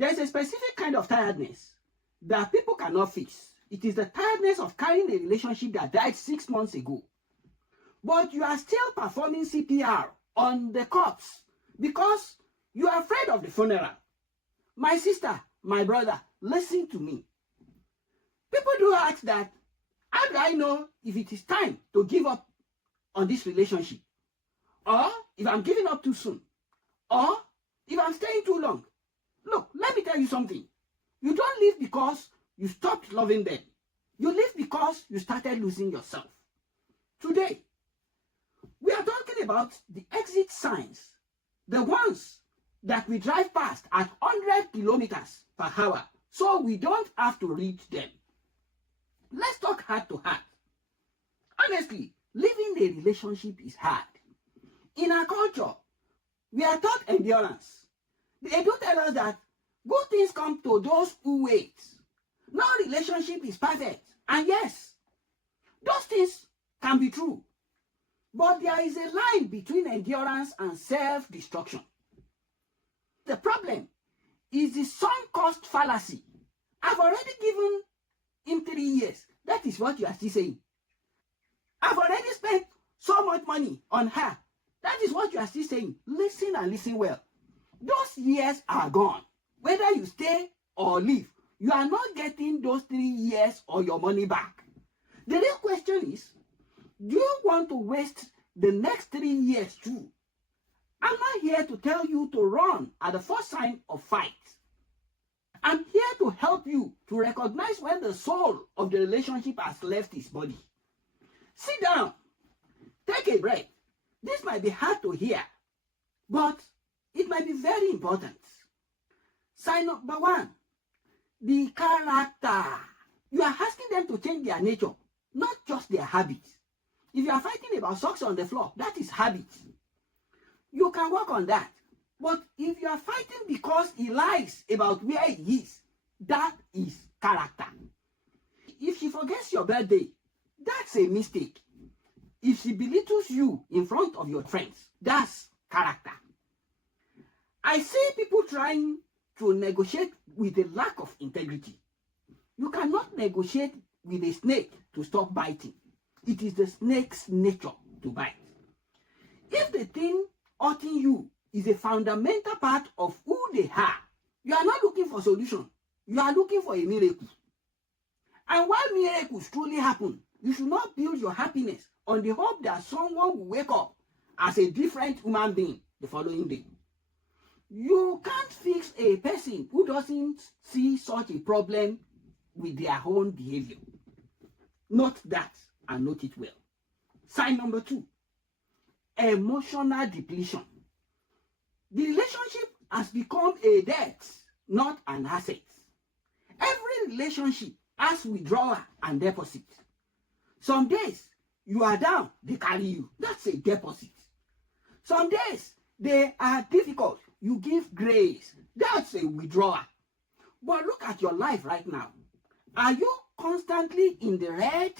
There is a specific kind of tiredness that people cannot fix. It is the tiredness of carrying a relationship that died 6 months ago. But you are still performing CPR on the corpse because you are afraid of the funeral. My sister, my brother, listen to me. People do ask that, how do I know if it is time to give up on this relationship? Or if I'm giving up too soon? Or if I'm staying too long? Look, let me tell you something. You don't live because you stopped loving them. You live because you started losing yourself. Today, we are talking about the exit signs, the ones that we drive past at 100 kilometers per hour, so we don't have to reach them. Let's talk heart to heart. Honestly, living a relationship is hard. In our culture, we are taught endurance. They do tell us that good things come to those who wait. No relationship is perfect. And yes, those things can be true. But there is a line between endurance and self-destruction. The problem is the sunk cost fallacy. I've already given him 3 years. That is what you are still saying. I've already spent so much money on her. That is what you are still saying. Listen and listen well. Those years are gone. Whether you stay or leave, you are not getting those 3 years or your money back. The real question is, do you want to waste the next 3 years too? I'm not here to tell you to run at the first sign of fight. I'm here to help you to recognize when the soul of the relationship has left his body. Sit down. Take a breath. This might be hard to hear, but it might be very important. Sign number 1, the character. You are asking them to change their nature, not just their habits. If you are fighting about socks on the floor, that is habit. You can work on that. But if you are fighting because he lies about where he is, that is character. If she forgets your birthday, that's a mistake. If she belittles you in front of your friends, that's character. I see people trying to negotiate with a lack of integrity. You cannot negotiate with a snake to stop biting. It is the snake's nature to bite. If the thing hurting you is a fundamental part of who they are, you are not looking for solution. You are looking for a miracle. And while miracles truly happen, you should not build your happiness on the hope that someone will wake up as a different human being the following day. You can't fix a person who doesn't see such a problem with their own behavior. Note that and note it well. Sign number 2, emotional depletion. The relationship has become a debt, not an asset. Every relationship has withdrawal and deposit. Some days you are down, they carry you. That's a deposit. Some days they are difficult, you give grace. That's a withdrawal. But look at your life right now. Are you constantly in the red?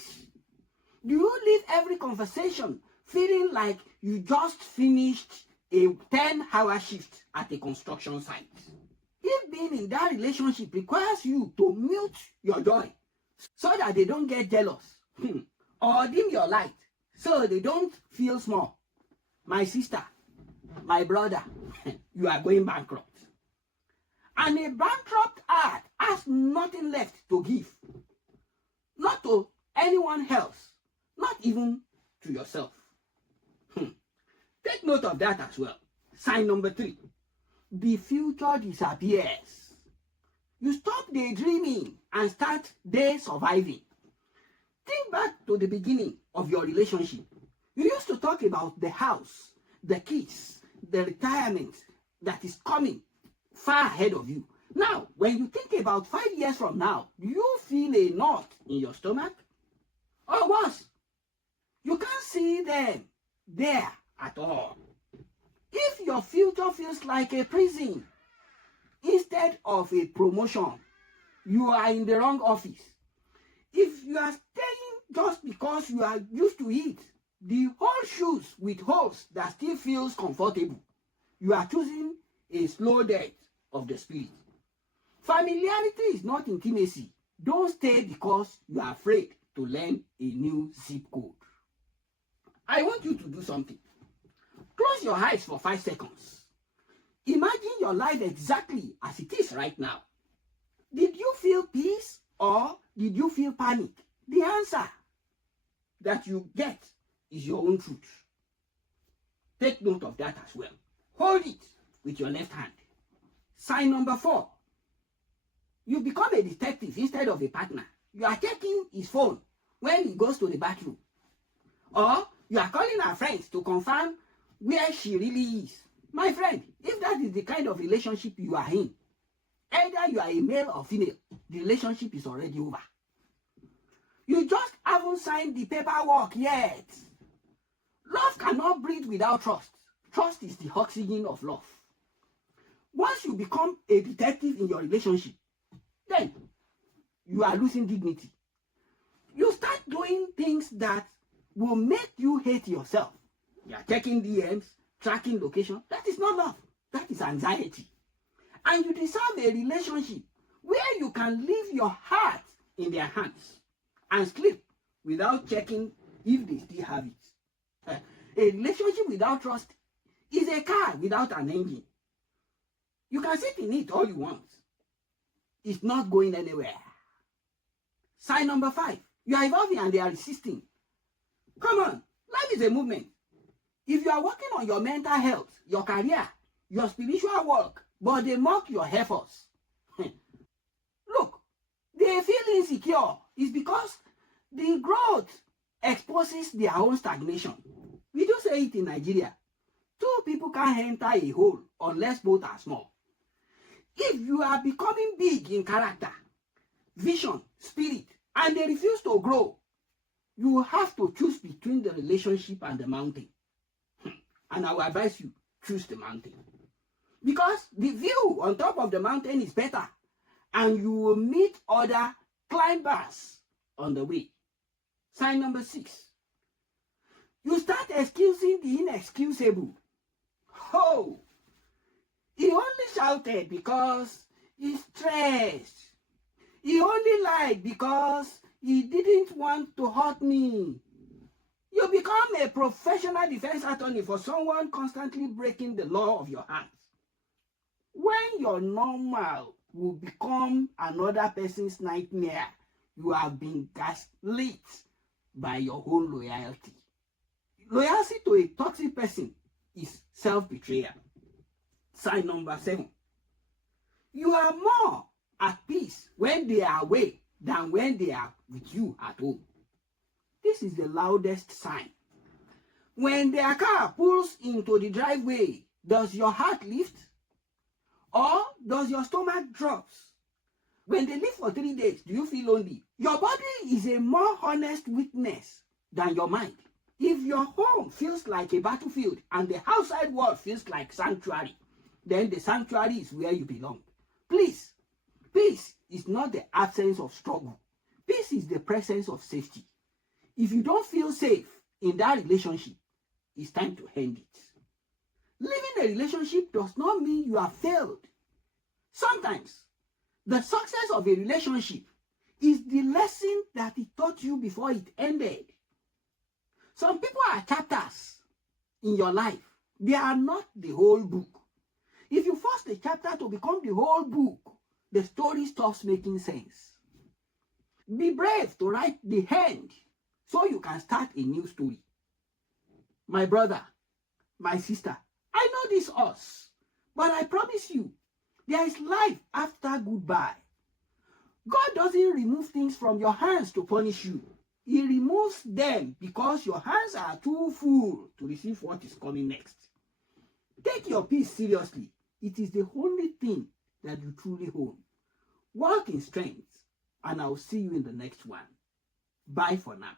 Do you leave every conversation feeling like you just finished a 10-hour shift at a construction site? If being in that relationship requires you to mute your joy so that they don't get jealous, or dim your light so they don't feel small, my sister, my brother, you are going bankrupt. And a bankrupt heart has nothing left to give. Not to anyone else, not even to yourself. Take note of that as well. Sign number 3, the future disappears. You stop daydreaming and start day surviving. Think back to the beginning of your relationship. You used to talk about the house, the kids, the retirement that is coming far ahead of you. Now, when you think about 5 years from now, do you feel a knot in your stomach? Or worse, you can't see them there at all. If your future feels like a prison instead of a promotion, you are in the wrong office. If you are staying just because you are used to it, the whole shoes with holes that still feels comfortable, you are choosing a slow death of the spirit. Familiarity is not intimacy. Don't stay because you are afraid to learn a new zip code. I want you to do something. Close your eyes for 5 seconds. Imagine your life exactly as it is right now. Did you feel peace or did you feel panic? The answer that you get is your own truth. Take note of that as well. Hold it with your left hand. Sign number 4. You become a detective instead of a partner. You are checking his phone when he goes to the bathroom. Or you are calling her friends to confirm where she really is. My friend, if that is the kind of relationship you are in, either you are a male or female, the relationship is already over. You just haven't signed the paperwork yet. Love cannot breathe without trust. Trust is the oxygen of love. Once you become a detective in your relationship, then you are losing dignity. You start doing things that will make you hate yourself. You are checking DMs, tracking location. That is not love. That is anxiety. And you deserve a relationship where you can leave your heart in their hands and sleep without checking if they still have it. A relationship without trust is a car without an engine. You can sit in it all you want. It's not going anywhere. Sign number 5. You are evolving and they are resisting. Come on, life is a movement. If you are working on your mental health, your career, your spiritual work, but they mock your efforts, look, they feel insecure. It's because the growth exposes their own stagnation. We do say it in Nigeria. 2 people can't enter a hole unless both are small. If you are becoming big in character, vision, spirit, and they refuse to grow, you have to choose between the relationship and the mountain. And I will advise you, choose the mountain. Because the view on top of the mountain is better, and you will meet other climbers on the way. Sign number 6. You start excusing the inexcusable. Oh, he only shouted because he's stressed. He only lied because he didn't want to hurt me. You become a professional defense attorney for someone constantly breaking the law of your hands. When your normal will become another person's nightmare, you have been gaslit by your own loyalty. Loyalty to a toxic person is self-betrayal. Sign number 7. You are more at peace when they are away than when they are with you at home. This is the loudest sign. When their car pulls into the driveway, does your heart lift? Or does your stomach drops? When they live for 3 days, do you feel lonely? Your body is a more honest witness than your mind. If your home feels like a battlefield and the outside world feels like sanctuary, then the sanctuary is where you belong. Please, peace is not the absence of struggle. Peace is the presence of safety. If you don't feel safe in that relationship, it's time to end it. Leaving a relationship does not mean you have failed. Sometimes, the success of a relationship is the lesson that it taught you before it ended. Some people are chapters in your life. They are not the whole book. If you force the chapter to become the whole book, the story stops making sense. Be brave to write the end so you can start a new story. My brother, my sister, I know this us, but I promise you, there is life after goodbye. God doesn't remove things from your hands to punish you. He removes them because your hands are too full to receive what is coming next. Take your peace seriously. It is the only thing that you truly own. Walk in strength, and I'll see you in the next one. Bye for now.